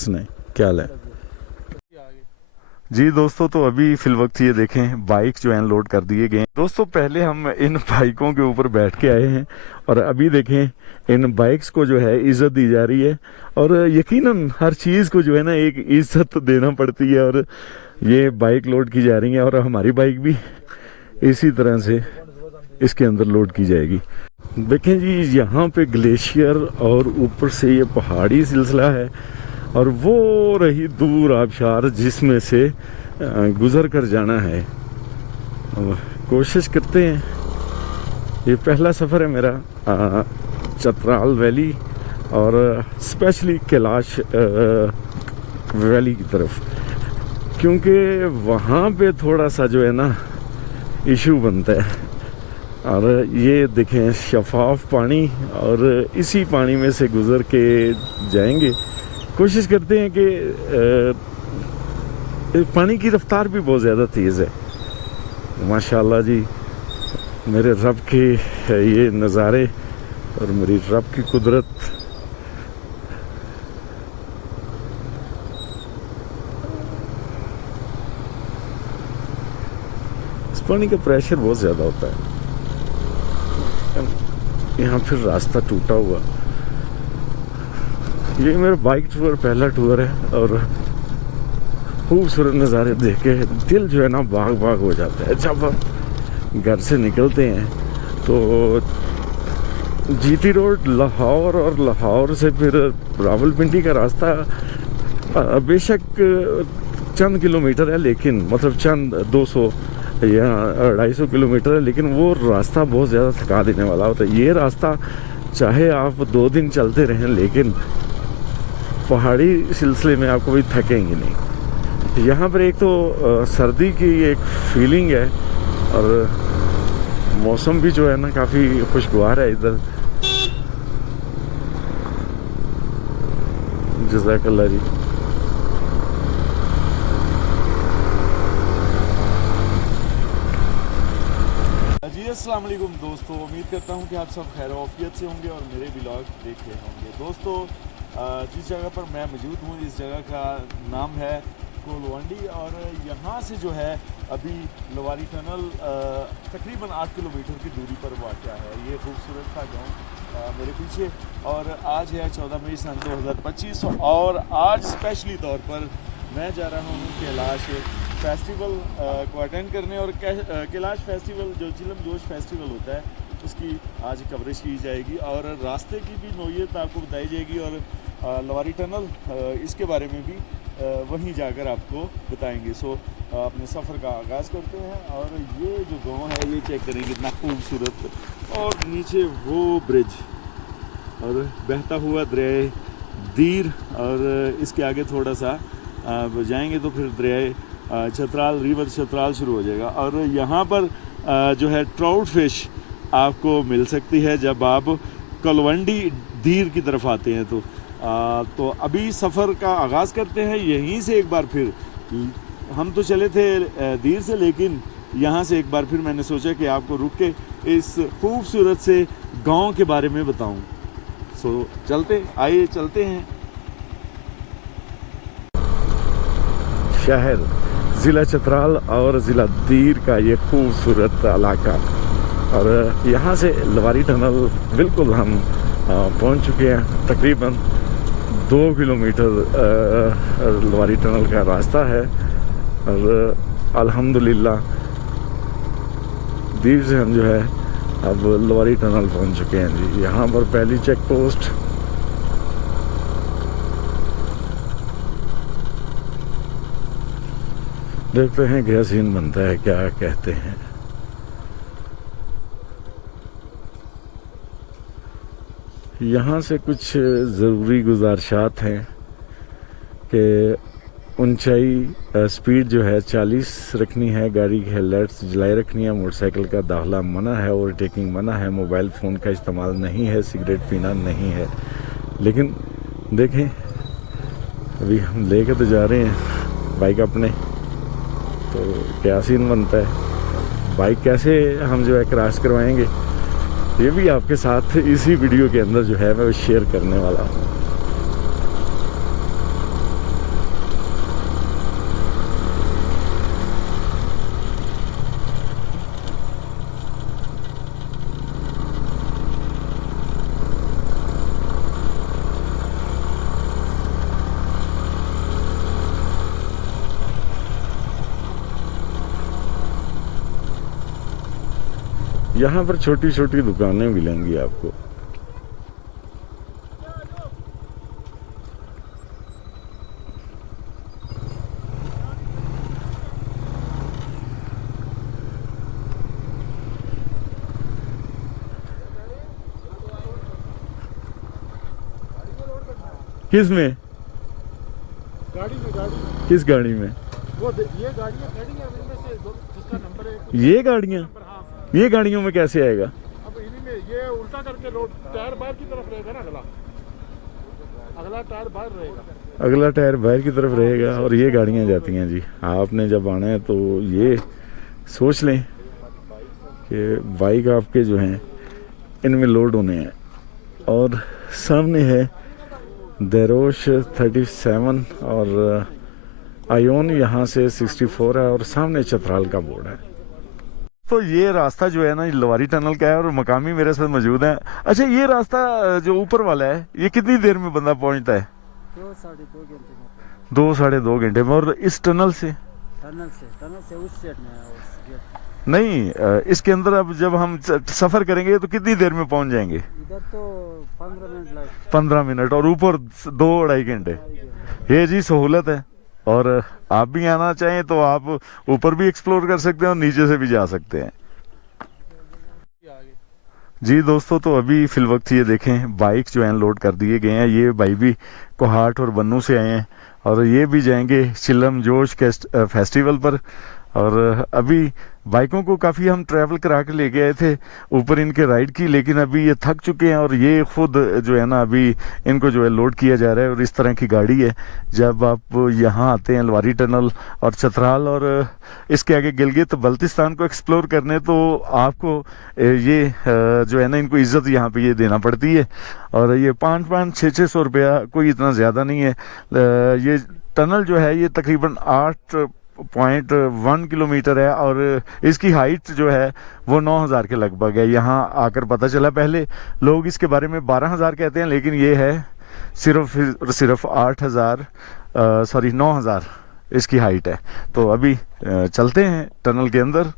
Viewers ने। क्या हाल है जी दोस्तों? तो अभी फिल वक्त ये देखें बाइक जो है लोड कर दिए गए दोस्तों। पहले हम इन बाइकों के ऊपर बैठ के आए हैं और अभी देखें इन बाइक्स को जो है इज्जत दी जा रही है। और यकीनन हर चीज़ को जो है ना एक इज्जत देना पड़ती है। और ये बाइक लोड की जा रही है और हमारी बाइक भी इसी तरह से इसके अंदर लोड की जाएगी। देखें जी, यहाँ पे ग्लेशियर और ऊपर से ये पहाड़ी सिलसिला है और वो रही दूर आबशार जिसमें से गुज़र कर जाना है। कोशिश करते हैं। ये पहला सफ़र है मेरा चतराल वैली और स्पेशली कैलाश वैली की तरफ, क्योंकि वहाँ पे थोड़ा सा जो है ना इशू बनता है। और ये देखें शफाफ पानी और इसी पानी में से गुज़र के जाएंगे। कोशिश करते हैं कि पानी की रफ्तार भी बहुत ज़्यादा तेज़ है माशाल्लाह जी। मेरे रब के ये नज़ारे और मेरी रब की कुदरत। इस पानी का प्रेशर बहुत ज़्यादा होता है। यहाँ फिर रास्ता टूटा हुआ। ये मेरा बाइक टूर पहला टूर है और खूबसूरत नज़ारे देख के दिल जो है ना बाग बाग हो जाता है। जब हम घर से निकलते हैं तो जीटी रोड लाहौर और लाहौर से फिर रावलपिंडी का रास्ता बेशक चंद किलोमीटर है, लेकिन मतलब चंद 200 या 250 किलोमीटर है, लेकिन वो रास्ता बहुत ज़्यादा थका देने वाला होता है। ये रास्ता चाहे आप 2 दिन चलते रहें लेकिन पहाड़ी सिलसिले में आपको भी थकेंगे नहीं। यहाँ पर एक तो सर्दी की एक फीलिंग है और मौसम भी जो है ना काफ़ी खुशगवार है इधर। जज़ाकल्लाह जी। अस्सलाम वालेकुम दोस्तों, उम्मीद करता हूँ कि आप सब खैर आफियत से होंगे और मेरे व्लॉग देख रहे होंगे। दोस्तों जिस जगह पर मैं मौजूद हूँ इस जगह का नाम है कोलवंडी और यहाँ से जो है अभी लवारी टनल तकरीबन 8 किलोमीटर की दूरी पर वाक़या है। ये खूबसूरत सा गाँव मेरे पीछे। और आज है 14 मई सन 2025 और आज स्पेशली तौर पर मैं जा रहा हूँ कैलाश फेस्टिवल को अटेंड करने। और कैलाश फेस्टिवल जो चिलम जोश फेस्टिवल होता है उसकी आज कवरेज की जाएगी और रास्ते की भी नौयत आपको बताई जाएगी और लवारी टनल इसके बारे में भी वहीं जाकर आपको बताएंगे। सो अपने सफ़र का आगाज़ करते हैं। और ये जो गांव है ये चेक करें कितना खूबसूरत। और नीचे वो ब्रिज और बहता हुआ दरिया दीर और इसके आगे थोड़ा सा जाएंगे तो फिर दरिया चतराल रिवर चतराल शुरू हो जाएगा। और यहाँ पर जो है ट्राउट फिश आपको मिल सकती है जब आप कोलवंडी दीर की तरफ आते हैं। तो अभी सफ़र का आगाज़ करते हैं यहीं से। एक बार फिर हम तो चले थे दीर से, लेकिन यहाँ से एक बार फिर मैंने सोचा कि आपको रुक के इस खूबसूरत से गांव के बारे में बताऊं। सो आइए चलते हैं। शहर ज़िला चतराल और ज़िला दीर का ये खूबसूरत इलाका। और यहाँ से लवारी टनल बिल्कुल हम पहुँच चुके हैं। तकरीबन 2 किलोमीटर लवारी टनल का रास्ता है और अल्हम्दुलिल्लाह दीर से हम जो है अब लवारी टनल पहुँच चुके हैं जी। यहाँ पर पहली चेक पोस्ट देखते हैं क्या सीन बनता है, क्या कहते हैं। यहाँ से कुछ ज़रूरी गुजारिशात हैं कि ऊंचाई स्पीड जो है 40 रखनी है, गाड़ी की हेडलाइट्स जलाई रखनी है, मोटरसाइकिल का दाखला मना है, ओवरटेकिंग मना है, मोबाइल फ़ोन का इस्तेमाल नहीं है, सिगरेट पीना नहीं है। लेकिन देखें अभी हम लेके तो जा रहे हैं बाइक अपने, तो क्या सीन बनता है, बाइक कैसे हम जो है क्रॉस करवाएंगे, ये भी आपके साथ इसी वीडियो के अंदर जो है मैं शेयर करने वाला हूँ। यहाँ पर छोटी छोटी दुकानें मिलेंगी आपको। किस में? गाड़ी में। किस गाड़ी में? वो ये गाड़ियाँ खड़ी हैं, इनमें से जिसका नंबर है। ये गाड़ियाँ? हाँ। ये गाड़ियों में कैसे आएगा? अब इन्हीं में ये उल्टा करके रोड टायर बाहर की तरफ रहेगा ना, अगला टायर बाहर रहेगा। अगला टायर बाहर की तरफ रहेगा और ये गाड़ियाँ जाती हैं जी। आपने जब आना है तो ये सोच लें कि बाइक आपके जो हैं इनमें लोड होने हैं। और सामने है देरोश 37 और आयोन यहाँ से 64 है और सामने चतराल का बोर्ड है। तो ये रास्ता जो है ना लवारी टनल का है और मकामी मेरे साथ मौजूद है। अच्छा, ये रास्ता जो ऊपर वाला है ये कितनी देर में बंदा पहुंचता है? 2-2.5 घंटे में। 2-2.5 घंटे में। और इस टनल से उस साइड में नहीं, इसके अंदर अब जब हम सफर करेंगे तो कितनी देर में पहुंच जाएंगे? इधर तो 15 मिनट लगेगा। 15 मिनट और ऊपर 2-2.5 घंटे। ये जी सहूलत है। और आप भी आना चाहें तो आप ऊपर भी एक्सप्लोर कर सकते हैं और नीचे से भी जा सकते हैं जी। दोस्तों, तो अभी फिल वक्त ये देखें बाइक जो है लोड कर दिए गए हैं। ये भाई भी कोहाट और बन्नू से आए हैं और ये भी जाएंगे चिलम जोश फेस्टिवल पर। और अभी बाइकों को काफ़ी हम ट्रैवल करा के लेके आए थे ऊपर इनके राइड की, लेकिन अभी ये थक चुके हैं और ये खुद जो है ना अभी इनको जो है लोड किया जा रहा है। और इस तरह की गाड़ी है, जब आप यहाँ आते हैं लवारी टनल और चतराल और इसके आगे गिलगित बल्तिस्तान को एक्सप्लोर करने, तो आपको ये जो है ना इनको इज्जत यहाँ पे ये देना पड़ती है। और ये 500-600 रुपया कोई इतना ज़्यादा नहीं है। ये टनल जो है ये तकरीबन 8.1 किलोमीटर है और इसकी हाइट जो है वो 9,000 के लगभग है। यहाँ आकर पता चला, पहले लोग इसके बारे में 12,000 कहते हैं, लेकिन ये है सिर्फ 9,000 इसकी हाइट है। तो अभी चलते हैं टनल के अंदर।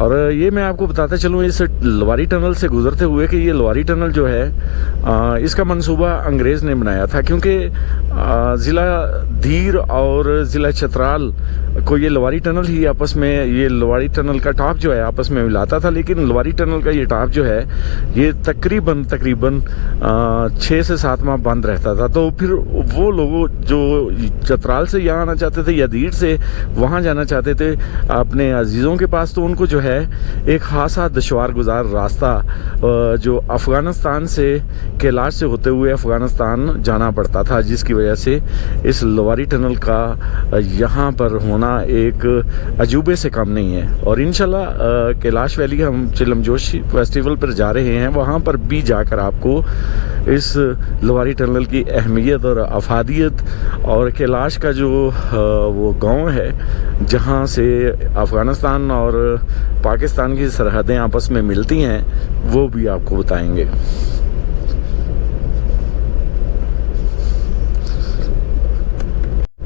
और ये मैं आपको बताता चलूँ इस लवारी टनल से गुजरते हुए कि ये लवारी टनल जो है इसका मंसूबा अंग्रेज़ ने बनाया था, क्योंकि ज़िला धीर और ज़िला चतराल को ये लवारी टनल ही आपस में, ये लवारी टनल का टॉप जो है आपस में मिलाता था। लेकिन लवारी टनल का ये टॉप जो है ये तकरीबन 6 से 7 माह बंद रहता था। तो फिर वो लोग जो चतराल से यहाँ आना चाहते थे या धीर से वहाँ जाना चाहते थे अपने अजीज़ों के पास, तो उनको जो है एक खासा दुश्वार गुजार रास्ता जो अफ़गानिस्तान से कैलाश से होते हुए अफ़गानिस्तान जाना पड़ता था, जिसकी वजह से इस लवारी टनल का यहाँ पर होना एक अजूबे से कम नहीं है। और इंशाल्लाह कैलाश वैली हम चिलम जोशी फेस्टिवल पर जा रहे हैं, वहाँ पर भी जाकर आपको इस लवारी टनल की अहमियत और अफादियत और कैलाश का जो वो गांव है जहाँ से अफ़गानिस्तान और पाकिस्तान की सरहदें आपस में मिलती हैं, वो भी आपको बताएंगे।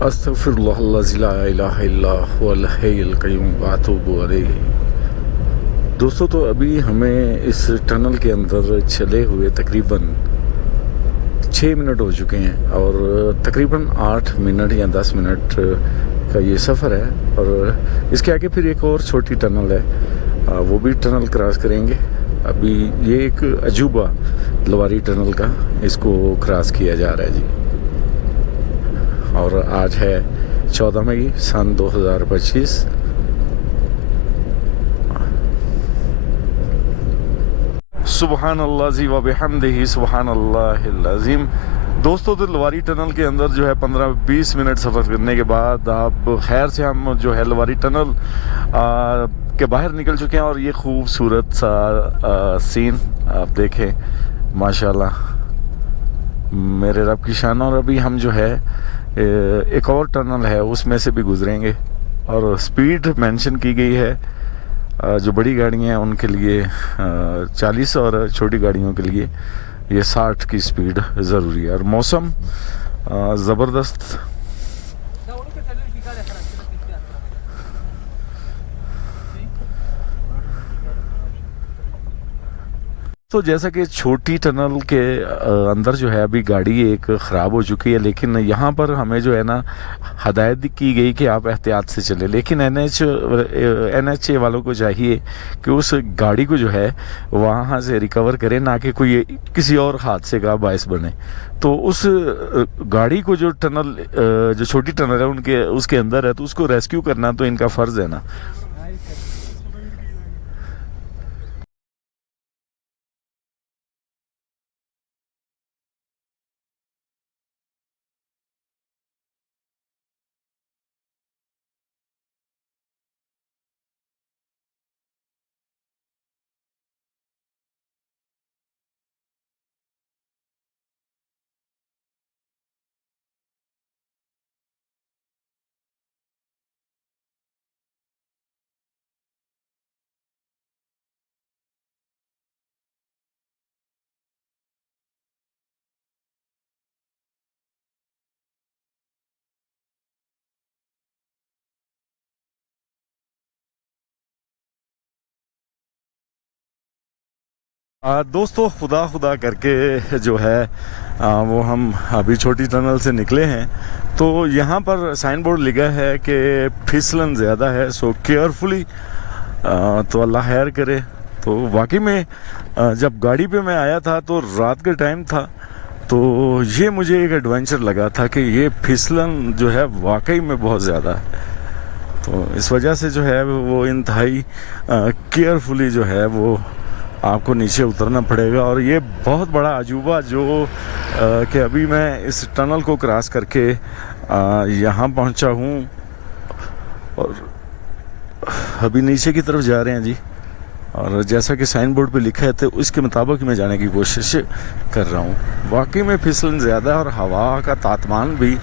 अस्तगफिरुल्लाह ला इलाहा इल्ला हुवल हय्युल क़य्यूम व अतूबु अलैहि। दोस्तों, तो अभी हमें इस टनल के अंदर चले हुए तकरीबन 6 मिनट हो चुके हैं और तकरीबन 8 मिनट या 10 मिनट का ये सफ़र है। और इसके आगे फिर एक और छोटी टनल है, वो भी टनल क्रॉस करेंगे। अभी ये एक अजूबा लवारी टनल का, इसको क्रॉस किया जा रहा है जी। और आज है 14 मई सन 2025। सुबहान अल्लाह जी व बिहम्दिही सुबहान अल्लाहिल अज़ीम। दोस्तों, तो लवारी टनल के अंदर जो है 15-20 मिनट सफ़र करने के बाद आप खैर से हम जो है लवारी टनल के बाहर निकल चुके हैं। और ये खूबसूरत सा सीन आप देखें, माशाल्लाह मेरे रब की शान। और अभी हम जो है एक और टनल है उसमें से भी गुजरेंगे और स्पीड मेंशन की गई है। जो बड़ी गाड़ियाँ हैं उनके लिए 40 और छोटी गाड़ियों के लिए ये 60 की स्पीड ज़रूरी है। और मौसम ज़बरदस्त। तो जैसा कि छोटी टनल के अंदर जो है अभी गाड़ी एक ख़राब हो चुकी है, लेकिन यहाँ पर हमें जो है ना हदायत की गई कि आप एहतियात से चलें। लेकिन NHA वालों को चाहिए कि उस गाड़ी को जो है वहाँ से रिकवर करें, ना कि कोई किसी और हादसे का बायस बने। तो उस गाड़ी को जो टनल जो छोटी टनल है उसके अंदर है, तो उसको रेस्क्यू करना तो इनका फ़र्ज़ है ना। दोस्तों, खुदा करके जो है वो हम अभी छोटी टनल से निकले हैं। तो यहाँ पर साइन बोर्ड लिखा है कि फिसलन ज़्यादा है, सो केयरफुली। तो अल्लाह खैर करे। तो वाकई में जब गाड़ी पे मैं आया था तो रात का टाइम था, तो ये मुझे एक एडवेंचर लगा था कि ये फिसलन जो है वाकई में बहुत ज़्यादा है। तो इस वजह से जो है वो इंतहाई केयरफुली जो है वो आपको नीचे उतरना पड़ेगा। और ये बहुत बड़ा अजूबा जो कि अभी मैं इस टनल को क्रॉस करके यहाँ पहुँचा हूँ और अभी नीचे की तरफ जा रहे हैं जी। और जैसा कि साइन बोर्ड पे लिखा है तो उसके मुताबिक मैं जाने की कोशिश कर रहा हूँ। वाकई में फिसलन ज़्यादा है और हवा का तापमान भी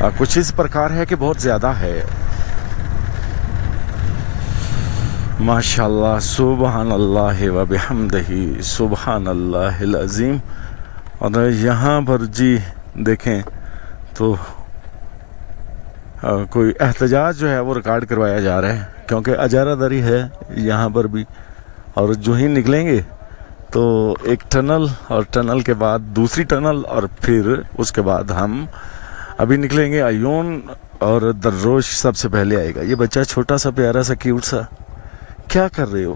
कुछ इस प्रकार है कि बहुत ज़्यादा है। माशाल्लाह, सुबहान अल्लाह व बिहम्दिही सुबहान अल्लाहिल अज़ीम। और यहाँ पर जी देखें तो कोई एहतजाज जो है वो रिकॉर्ड करवाया जा रहा है, क्योंकि अजारादारी है यहाँ पर भी। और जो ही निकलेंगे तो एक टनल और टनल के बाद दूसरी टनल और फिर उसके बाद हम अभी निकलेंगे अयोन और दर्रोश सबसे पहले आएगा। ये बच्चा छोटा सा प्यारा सा क्यूट सा, क्या कर रहे हो?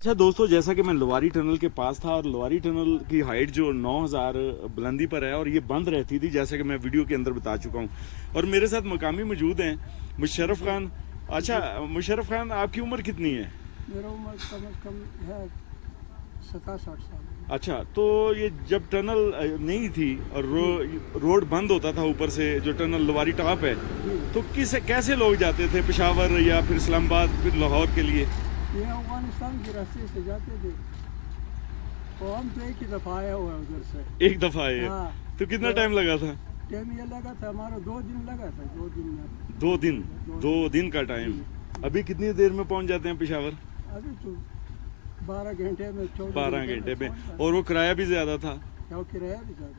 अच्छा दोस्तों, जैसा कि मैं लवारी टनल के पास था और लवारी टनल की हाइट जो 9000 बुलंदी पर है और ये बंद रहती थी, जैसा कि मैं वीडियो के अंदर बता चुका हूँ। और मेरे साथ मकामी मौजूद हैं मुशर्रफ खान। अच्छा मुशर्रफ खान, आपकी उम्र कितनी है? मेरा उम्र कम से कम है 67 साल। अच्छा, तो ये जब टनल नहीं थी और रोड बंद होता था ऊपर से, जो टनल लवारी टॉप है, तो कैसे लोग जाते थे पेशावर या फिर इस्लामाबाद फिर लाहौर के लिए? ये अफगानिस्तान के रास्ते से जाते थे। तो हम तो एक ही दफ़ा आया हुआ है उधर से। एक दफ़ा आए? हाँ। तो कितना टाइम लगा था? टाइम ये लगा था हमारा 2 दिन लगा था। 2 दिन में। 2 दिन का टाइम। अभी कितनी देर में पहुंच जाते हैं पेशावर? अभी तो 12 घंटे में 12 घंटे में, और वो किराया भी ज़्यादा था। क्या किराया भी ज़्यादा।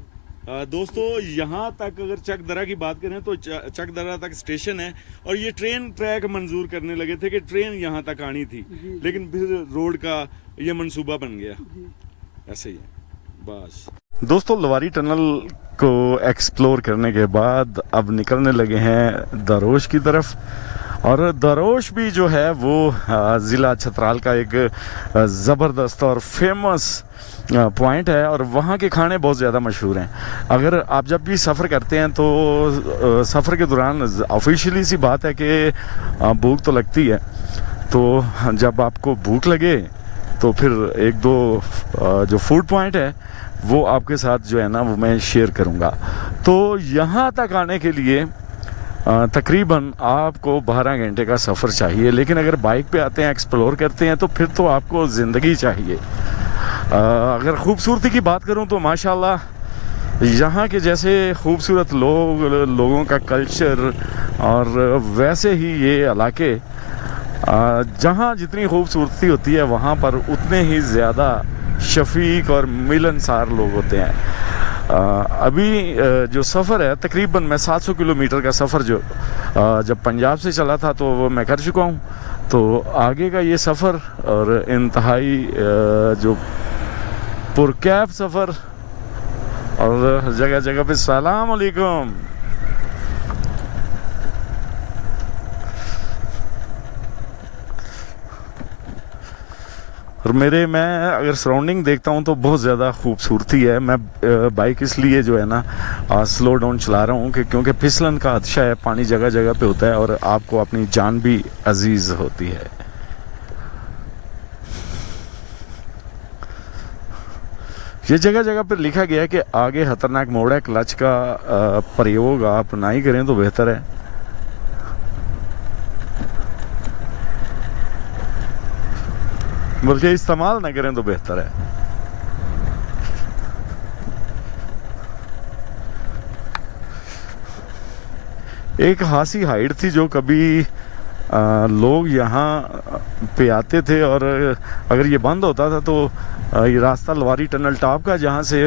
दोस्तों यहाँ तक अगर चकदरा की बात करें तो चकदरा तक स्टेशन है, और ये ट्रेन ट्रैक मंजूर करने लगे थे कि ट्रेन यहाँ तक आनी थी, लेकिन फिर रोड का ये मंसूबा बन गया, ऐसे ही है बस। दोस्तों लवारी टनल को एक्सप्लोर करने के बाद अब निकलने लगे हैं दरोश की तरफ, और दरोश भी जो है वो ज़िला छतराल का एक ज़बरदस्त और फेमस पॉइंट है, और वहाँ के खाने बहुत ज़्यादा मशहूर हैं। अगर आप जब भी सफ़र करते हैं तो सफ़र के दौरान ऑफिशियली सी बात है कि भूख तो लगती है, तो जब आपको भूख लगे तो फिर एक दो जो फूड पॉइंट है वो आपके साथ जो है ना वो मैं शेयर करूँगा। तो यहाँ तक आने के लिए तकरीबन आपको 12 घंटे का सफ़र चाहिए, लेकिन अगर बाइक पे आते हैं, एक्सप्लोर करते हैं, तो फिर तो आपको ज़िंदगी चाहिए। अगर खूबसूरती की बात करूं तो माशाल्लाह यहाँ के जैसे खूबसूरत लोगों का कल्चर, और वैसे ही ये इलाके जहाँ जितनी खूबसूरती होती है वहाँ पर उतने ही ज़्यादा शफीक और मिलनसार लोग होते हैं। अभी जो सफ़र है तकरीबन मैं 700 किलोमीटर का सफ़र जो जब पंजाब से चला था तो वो मैं कर चुका हूँ। तो आगे का ये सफ़र और इंतहाई जो पुरकैफ सफ़र, और जगह जगह पे सलाम अलैकुम। और मैं अगर सराउंडिंग देखता हूँ तो बहुत ज़्यादा खूबसूरती है। मैं बाइक इसलिए जो है ना स्लो डाउन चला रहा हूँ कि क्योंकि फिसलन का खदशा है, पानी जगह जगह पे होता है और आपको अपनी जान भी अजीज़ होती है। ये जगह जगह पर लिखा गया है कि आगे खतरनाक मोड़ है, क्लच का प्रयोग आप ना ही करें तो बेहतर है। बल्कि इस्तेमाल ना करें तो बेहतर है। एक खासी हाइट थी जो कभी लोग यहाँ पे आते थे, और अगर ये बंद होता था तो ये रास्ता लवारी टनल टॉप का जहाँ से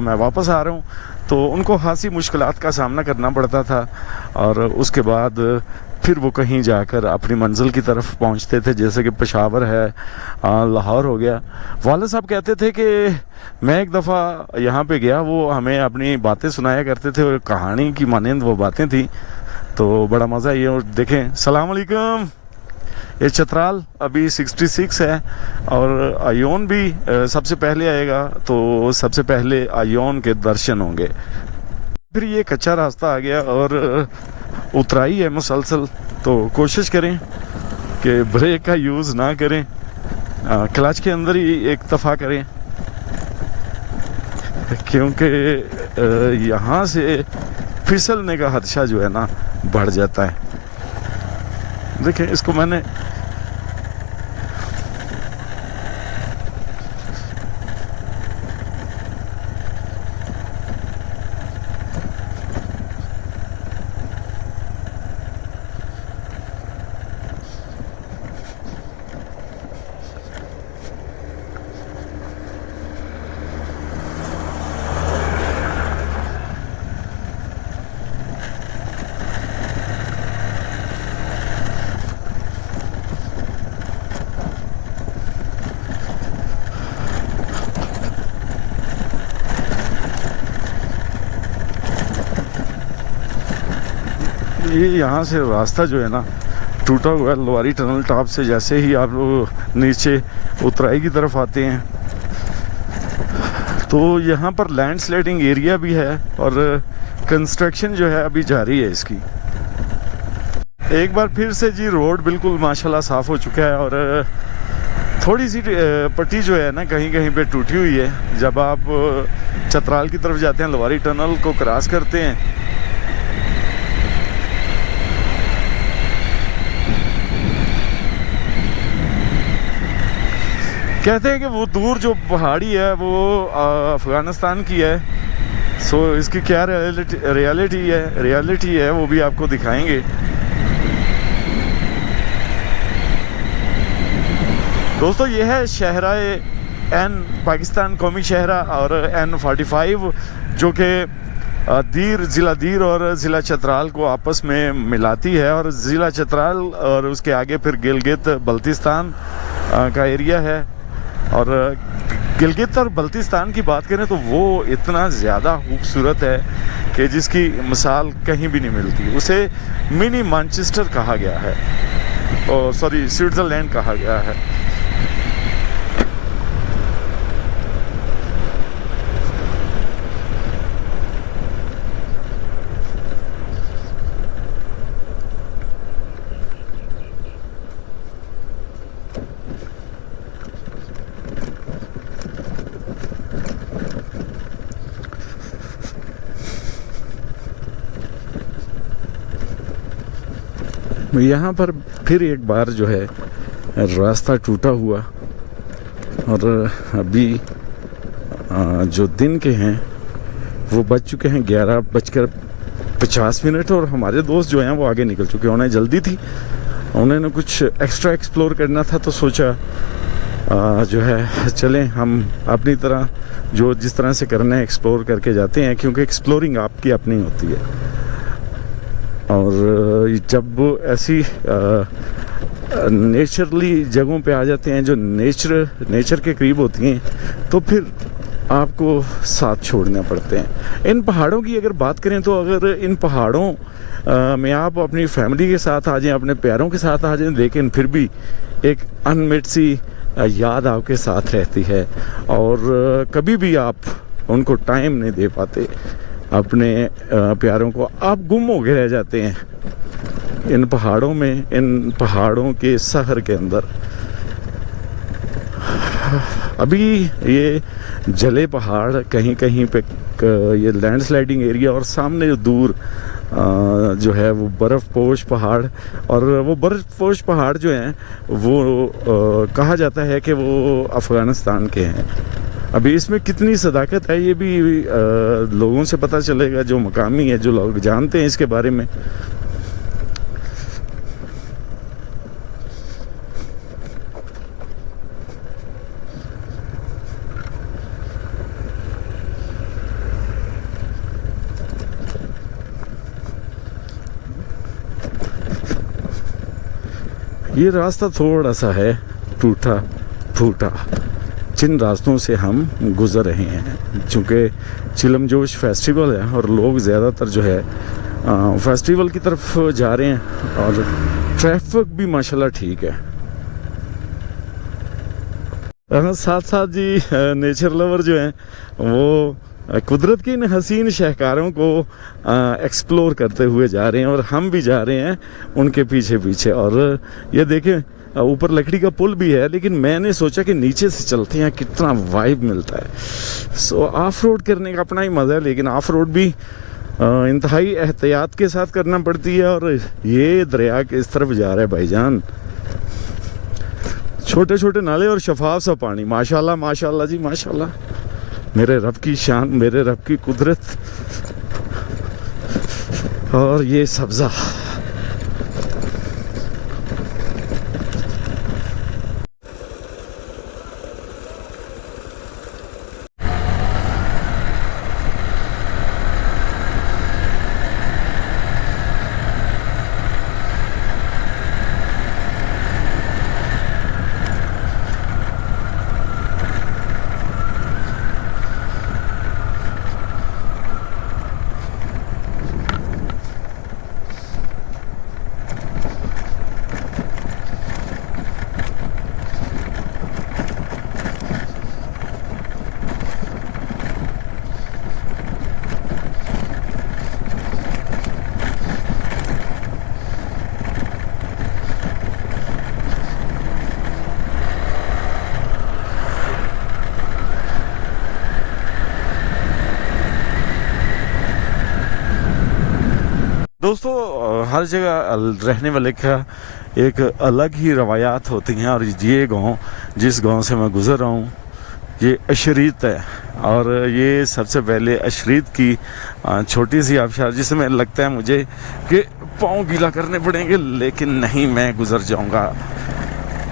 मैं वापस आ रहा हूँ तो उनको खासी मुश्किलात का सामना करना पड़ता था, और उसके बाद फिर वो कहीं जाकर अपनी मंजिल की तरफ पहुंचते थे, जैसे कि पेशावर है, लाहौर हो गया। वालिद साहब कहते थे कि मैं एक दफ़ा यहाँ पे गया, वो हमें अपनी बातें सुनाया करते थे और कहानी की मानंद वो बातें थी, तो बड़ा मज़ा ये। और देखें, सलाम अलैकुम, ये चतराल अभी 66 है, और आयोन भी सबसे पहले आएगा, तो सबसे पहले आयोन के दर्शन होंगे। फिर ये कच्चा रास्ता आ गया और उतराई है मुसलसल, तो कोशिश करें कि ब्रेक का यूज़ ना करें, क्लच के अंदर ही एक दफ़ा करें, क्योंकि यहाँ से फिसलने का खदशा जो है ना बढ़ जाता है। देखिए इसको मैंने ये यहाँ से रास्ता जो है ना टूटा हुआ है लवारी टनल टॉप से। जैसे ही आप लोग नीचे उतराई की तरफ आते हैं तो यहाँ पर लैंडस्लाइडिंग एरिया भी है, और कंस्ट्रक्शन जो है अभी जारी है इसकी। एक बार फिर से जी रोड बिल्कुल माशाल्लाह साफ़ हो चुका है, और थोड़ी सी पट्टी जो है ना कहीं कहीं पे टूटी हुई है। जब आप चतराल की तरफ जाते हैं, लवारी टनल को क्रॉस करते हैं, कहते हैं कि वो दूर जो पहाड़ी है वो अफ़गानिस्तान की है। सो इसकी क्या रियलिटी है वो भी आपको दिखाएंगे। दोस्तों ये है शहरा एन पाकिस्तान कौमी शहरा और N45 जो कि ज़िला दीर और ज़िला चतराल को आपस में मिलाती है, और ज़िला चतराल और उसके आगे फिर गिलगित बल्तिस्तान का एरिया है। और गिलगित और बल्तिस्तान की बात करें तो वो इतना ज़्यादा खूबसूरत है कि जिसकी मिसाल कहीं भी नहीं मिलती। उसे मिनी मैनचेस्टर कहा गया है, और सॉरी स्विट्ज़रलैंड कहा गया है। यहाँ पर फिर एक बार जो है रास्ता टूटा हुआ, और अभी जो दिन के हैं वो बज चुके हैं 11:50, और हमारे दोस्त जो हैं वो आगे निकल चुके हैं। उन्हें जल्दी थी, उन्होंने कुछ एक्स्ट्रा एक्सप्लोर करना था, तो सोचा जो है चलें हम अपनी तरह जो जिस तरह से करना है एक्सप्लोर करके जाते हैं, क्योंकि एक्सप्लोरिंग आपकी अपनी होती है। और जब ऐसी नेचुरली जगहों पे आ जाते हैं जो नेचर के करीब होती हैं, तो फिर आपको साथ छोड़ना पड़ते हैं। इन पहाड़ों की अगर बात करें तो अगर इन पहाड़ों में आप अपनी फैमिली के साथ आ जाएं, अपने प्यारों के साथ आ जाएं, लेकिन फिर भी एक अनमिट सी याद आपके साथ रहती है, और कभी भी आप उनको टाइम नहीं दे पाते अपने प्यारों को। आप गुम हो के रह जाते हैं इन पहाड़ों में, इन पहाड़ों के शहर के अंदर। अभी ये जले पहाड़, कहीं कहीं पे ये लैंडस्लाइडिंग एरिया, और सामने जो दूर जो है वो बर्फ़पोश पहाड़, और वो बर्फ़पोश पहाड़ जो हैं वो कहा जाता है कि वो अफ़गानिस्तान के हैं। अभी इसमें कितनी सदाकत है ये भी लोगों से पता चलेगा, जो मकामी है, जो लोग जानते हैं इसके बारे में। ये रास्ता थोड़ा सा है टूटा फूटा, जिन रास्तों से हम गुज़र रहे हैं, चूँकि चिलमजोश फेस्टिवल है और लोग ज़्यादातर जो है फेस्टिवल की तरफ जा रहे हैं, और ट्रैफिक भी माशाल्लाह ठीक है। साथ साथ जी नेचर लवर जो हैं वो कुदरत की इन हसीन शहकारों को एक्सप्लोर करते हुए जा रहे हैं, और हम भी जा रहे हैं उनके पीछे पीछे। और ये देखें ऊपर लकड़ी का पुल भी है, लेकिन मैंने सोचा कि नीचे से चलते हैं, कितना वाइब मिलता है। सो ऑफ रोड करने का अपना ही मज़ा है, लेकिन ऑफ रोड भी इंतहाई एहतियात के साथ करना पड़ती है। और ये दरिया के इस तरफ जा रहा है भाईजान, छोटे छोटे नाले और शफाफ सा पानी। माशाल्लाह माशाल्लाह जी माशाल्लाह, मेरे रब की शान, मेरे रब की कुदरत। और ये सब्ज़ा, दोस्तों हर जगह रहने वाले का एक अलग ही रवायात होती हैं। और ये गांव, जिस गांव से मैं गुज़र रहा हूँ, ये अशरीत है। और ये सबसे पहले अशरीत की छोटी सी आबशार, जिसमें लगता है मुझे कि पाँव गीला करने पड़ेंगे, लेकिन नहीं, मैं गुज़र जाऊँगा।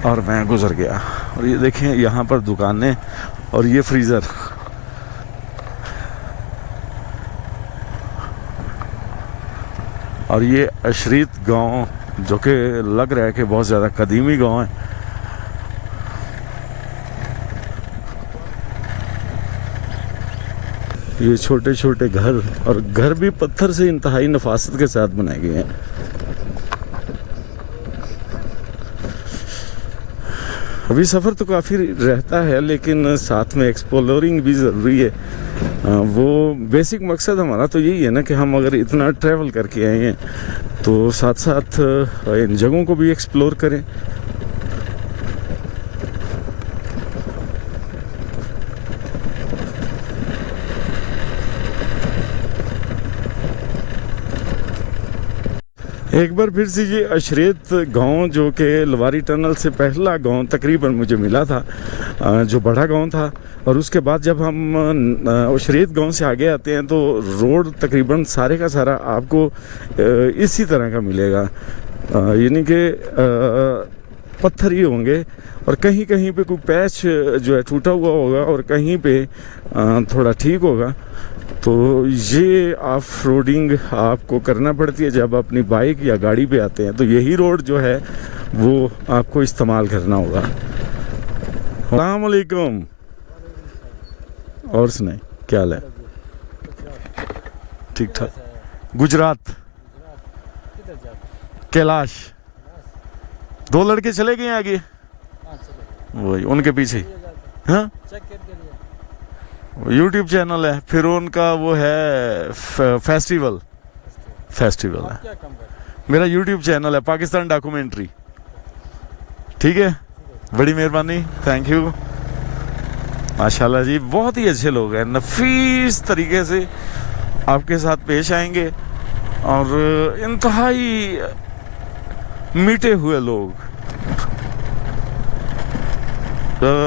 और मैं गुज़र गया। और ये देखें यहाँ पर दुकानें और ये फ्रीज़र। और ये अशरीत गांव जो कि लग रहा है कि बहुत ज़्यादा कदीमी गांव है। ये छोटे छोटे घर, और घर भी पत्थर से इंतहाई नफासत के साथ बनाए गए हैं। अभी सफ़र तो काफ़ी रहता है, लेकिन साथ में एक्सप्लोरिंग भी ज़रूरी है। वो बेसिक मकसद हमारा तो यही है ना कि हम अगर इतना ट्रैवल करके आए हैं तो साथ साथ इन जगहों को भी एक्सप्लोर करें। एक बार फिर से ये अशरीत गांव जो कि लवारी टनल से पहला गांव तकरीबन मुझे मिला था, जो बड़ा गांव था। और उसके बाद जब हम अशरीत गांव से आगे आते हैं तो रोड तकरीबन सारे का सारा आपको इसी तरह का मिलेगा, यानी कि पत्थर ही होंगे और कहीं कहीं पे कोई पैच जो है टूटा हुआ होगा और कहीं पे थोड़ा ठीक होगा। तो ये ऑफ रोडिंग आपको करना पड़ती है जब अपनी बाइक या गाड़ी पे आते हैं, तो यही रोड जो है वो आपको इस्तेमाल करना होगा। अस्सलाम वालेकुम। और सुनाए क्या हाल है? ठीक ठाक। गुजरात कैलाश, 2 लड़के चले गए आगे, वही उनके पीछे। हाँ, यूट्यूब चैनल है, फिर उनका वो है फेस्टिवल है। मेरा यूट्यूब चैनल है पाकिस्तान डॉक्यूमेंट्री। ठीक है, बड़ी मेहरबानी, थैंक यू। माशाल्लाह जी, बहुत ही अच्छे लोग हैं, नफीस तरीके से आपके साथ पेश आएंगे और इंतहाई मीठे हुए लोग।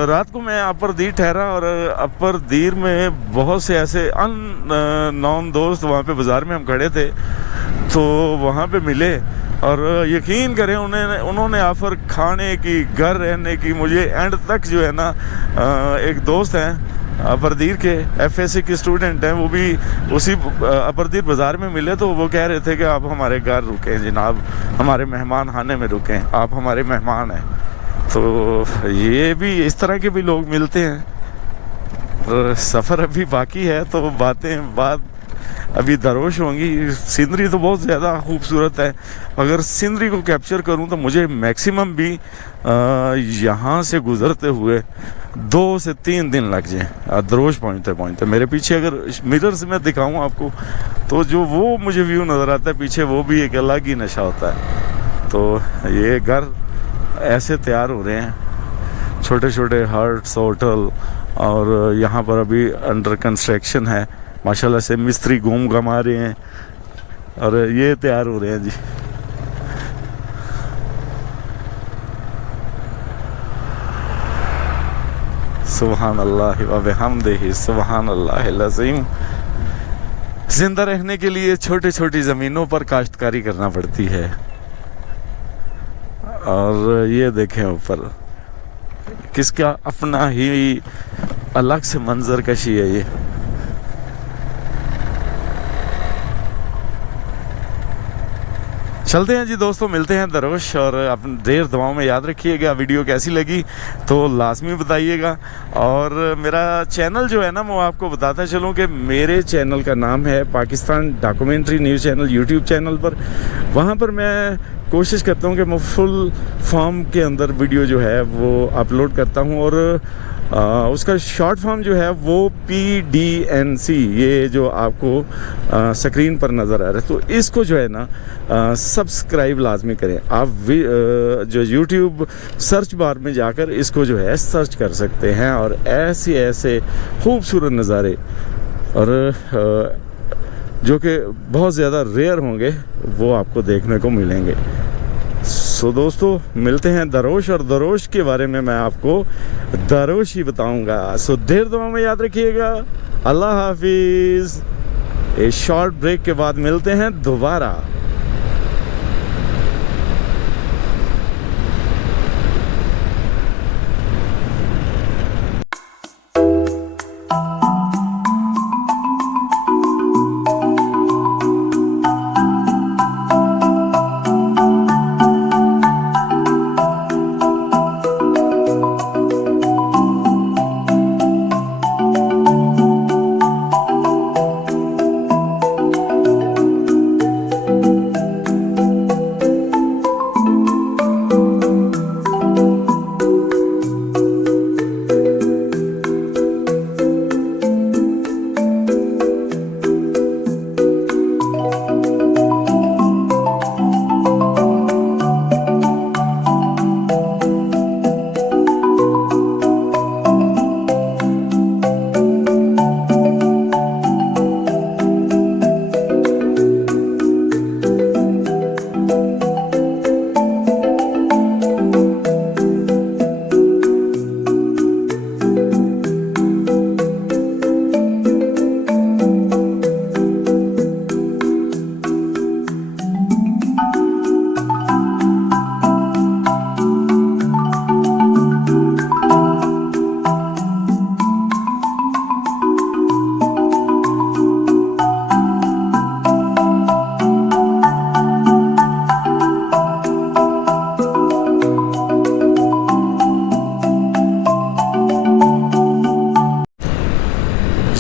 रात को मैं अपर दीर ठहरा और अपर दीर में बहुत से ऐसे अननोन दोस्त वहाँ पे बाज़ार में हम खड़े थे, तो वहाँ पे मिले और यकीन करें उन्होंने ऑफ़र खाने की, घर रहने की। मुझे एंड तक जो है ना, एक दोस्त हैं अपर-दीर के, FSC के स्टूडेंट हैं, वो भी उसी अपर-दीर बाज़ार में मिले, तो वो कह रहे थे कि आप हमारे घर रुकें जनाब, हमारे मेहमान खाने में रुकें, आप हमारे मेहमान हैं। तो ये भी इस तरह के भी लोग मिलते हैं। और सफ़र अभी बाकी है, तो बात अभी दरोश होंगी। सीनरी तो बहुत ज़्यादा खूबसूरत है। अगर सीनरी को कैप्चर करूं तो मुझे मैक्सिमम भी यहाँ से गुज़रते हुए 2 से 3 दिन लग जाए दरोश पहुँचते। मेरे पीछे अगर मिरर से मैं दिखाऊं आपको, तो जो वो मुझे व्यू नज़र आता है पीछे, वो भी एक अलग ही नशा होता है। तो ये घर ऐसे तैयार हो रहे हैं, छोटे छोटे हट्स, होटल, और यहाँ पर अभी अंडर कंस्ट्रक्शन है। माशाल्लाह से मिस्त्री घूम घमा रहे हैं और ये तैयार हो रहे हैं जी। सुभान अल्लाह व बिहम्दिही सुभान अल्लाहिल अज़ीम। जिंदा रहने के लिए छोटी छोटी ज़मीनों पर काश्तकारी करना पड़ती है। और ये देखें ऊपर किसका अपना ही अलग से मंजर कशी है ये। चलते हैं जी दोस्तों, मिलते हैं दरोश, और अपनी ढेर दुआओं में याद रखिएगा। वीडियो कैसी लगी तो लाजमी बताइएगा। और मेरा चैनल जो है ना, मैं आपको बताता चलूँ कि मेरे चैनल का नाम है Pakistan documentary news channel, YouTube channel पर। वहाँ पर मैं कोशिश करता हूँ कि मैं फुल फॉर्म के अंदर वीडियो जो है वो अपलोड करता हूँ। और उसका शॉर्ट फॉर्म जो है वो PDNC, ये जो आपको स्क्रीन पर नज़र आ रहा है, तो इसको जो है ना सब्सक्राइब लाजमी करें। आप जो यूट्यूब सर्च बार में जाकर इसको जो है सर्च कर सकते हैं, और ऐसे खूबसूरत नज़ारे और जो कि बहुत ज़्यादा रेयर होंगे वो आपको देखने को मिलेंगे। सो दोस्तों, मिलते हैं दरोश, और दरोश के बारे में मैं आपको दरोश ही बताऊंगा। सो ढेर दुआ में याद रखिएगा। अल्लाह हाफिज़। एक शॉर्ट ब्रेक के बाद मिलते हैं दोबारा।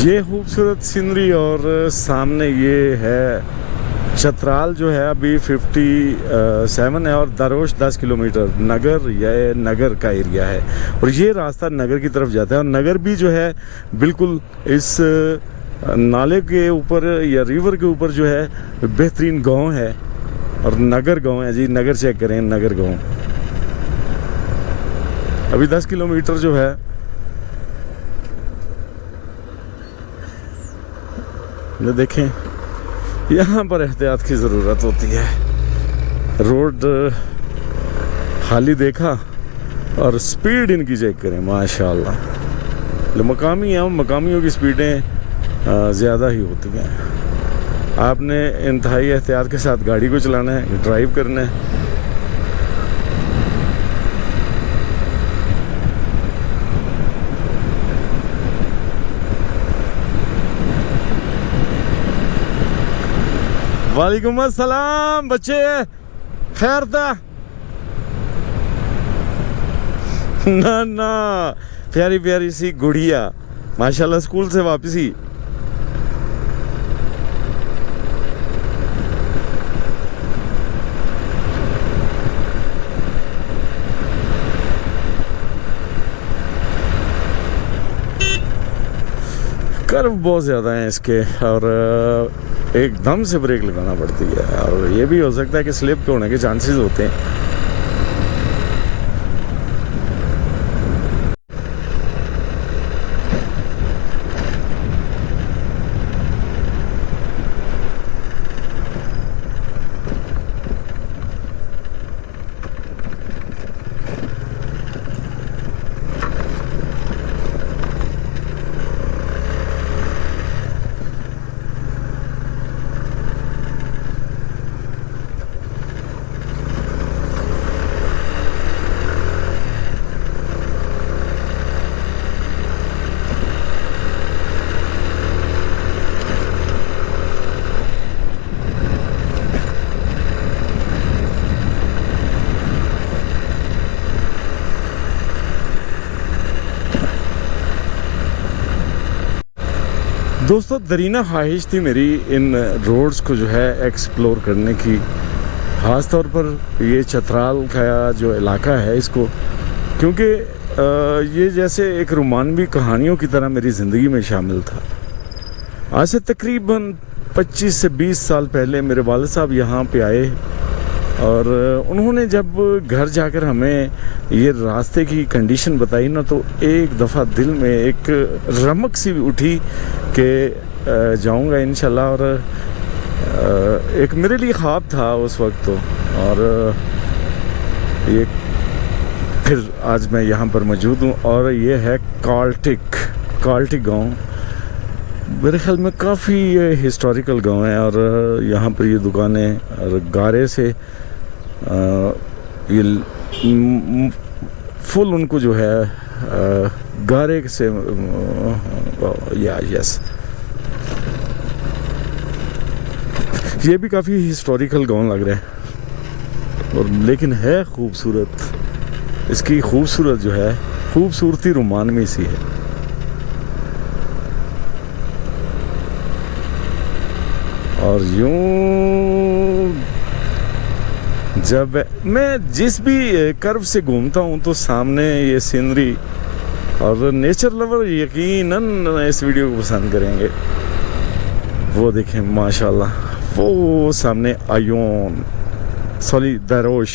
ये खूबसूरत सीनरी और सामने ये है चतराल जो है अभी 57 है और दरोश 10 किलोमीटर नगर ये नगर का एरिया है और ये रास्ता नगर की तरफ जाता है और नगर भी जो है बिल्कुल इस नाले के ऊपर या रिवर के ऊपर जो है बेहतरीन गांव है और नगर गांव है जी। नगर चेक करें, नगर गांव अभी 10 किलोमीटर जो है ये देखें। यहाँ पर एहतियात की ज़रूरत होती है। रोड खाली देखा और स्पीड इनकी चेक करें माशाल्लाह। मकामी हैं, मकामियों की स्पीडें ज़्यादा ही होती हैं। आपने इंतहाई एहतियात के साथ गाड़ी को चलाना है, ड्राइव करना है। वालेकुम अस्सलाम बच्चे, खैर था ना ना प्यारी प्यारी सी गुड़िया माशाल्लाह स्कूल से वापसी। कर्व बहुत ज़्यादा हैं इसके और एकदम से ब्रेक लगाना पड़ती है और ये भी हो सकता है कि स्लिप के होने के चांसेस होते हैं। दोस्तों दरीना ख्वाहिश थी मेरी इन रोड्स को जो है एक्सप्लोर करने की, ख़ास तौर पर ये चतराल का जो इलाका है इसको, क्योंकि ये जैसे एक रोमानवी कहानियों की तरह मेरी ज़िंदगी में शामिल था। आज से तकरीबन 25 से 20 साल पहले मेरे वालिद साहब यहाँ पे आए और उन्होंने जब घर जाकर हमें ये रास्ते की कंडीशन बताई ना, तो एक दफ़ा दिल में एक रमक सी उठी कि जाऊंगा इंशाल्लाह। और एक मेरे लिए ख्वाब था उस वक्त तो, और ये फिर आज मैं यहाँ पर मौजूद हूँ और ये है काल्टिक गांव। मेरे ख्याल में काफ़ी हिस्टोरिकल गांव है और यहाँ पर ये दुकानें और गारे से ये फुल उनको जो है गारे से यस, ये भी काफ़ी हिस्टोरिकल गांव लग रहा है और लेकिन है खूबसूरत। इसकी खूबसूरत जो है खूबसूरती रोमानवी सी है। और यूं जब मैं जिस भी कर्व से घूमता हूँ तो सामने ये सीनरी और नेचर लवर यकीनन इस वीडियो को पसंद करेंगे। वो देखें माशाल्लाह, वो सामने आयोन सॉरी दरोश,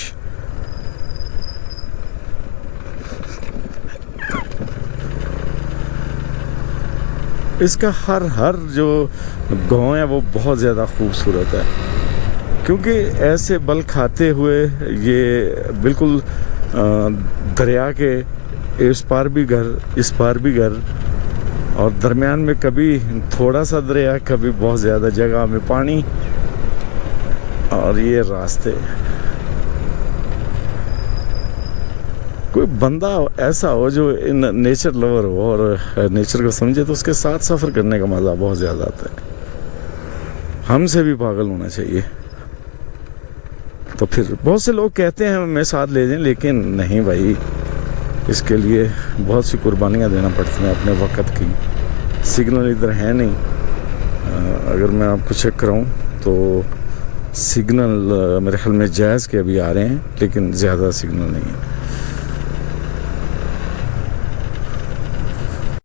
इसका हर जो गांव है वो बहुत ज़्यादा खूबसूरत है, क्योंकि ऐसे बल खाते हुए ये बिल्कुल दरिया के इस पार भी घर इस पार भी घर और दरमियान में कभी थोड़ा सा दरिया, कभी बहुत ज़्यादा जगह में पानी। और ये रास्ते, कोई बंदा ऐसा हो जो इन नेचर लवर हो और नेचर को समझे तो उसके साथ सफ़र करने का मज़ा बहुत ज़्यादा आता है। हमसे भी पागल होना चाहिए। तो फिर बहुत से लोग कहते हैं हमें साथ ले जाएं, लेकिन नहीं भाई, इसके लिए बहुत सी कुर्बानियाँ देना पड़ती हैं अपने वक़्त की, सिग्नल इधर है नहीं। अगर मैं आपको चेक कराऊं तो सिग्नल मेरे ख्याल में जायज़ के अभी आ रहे हैं, लेकिन ज़्यादा सिग्नल नहीं है।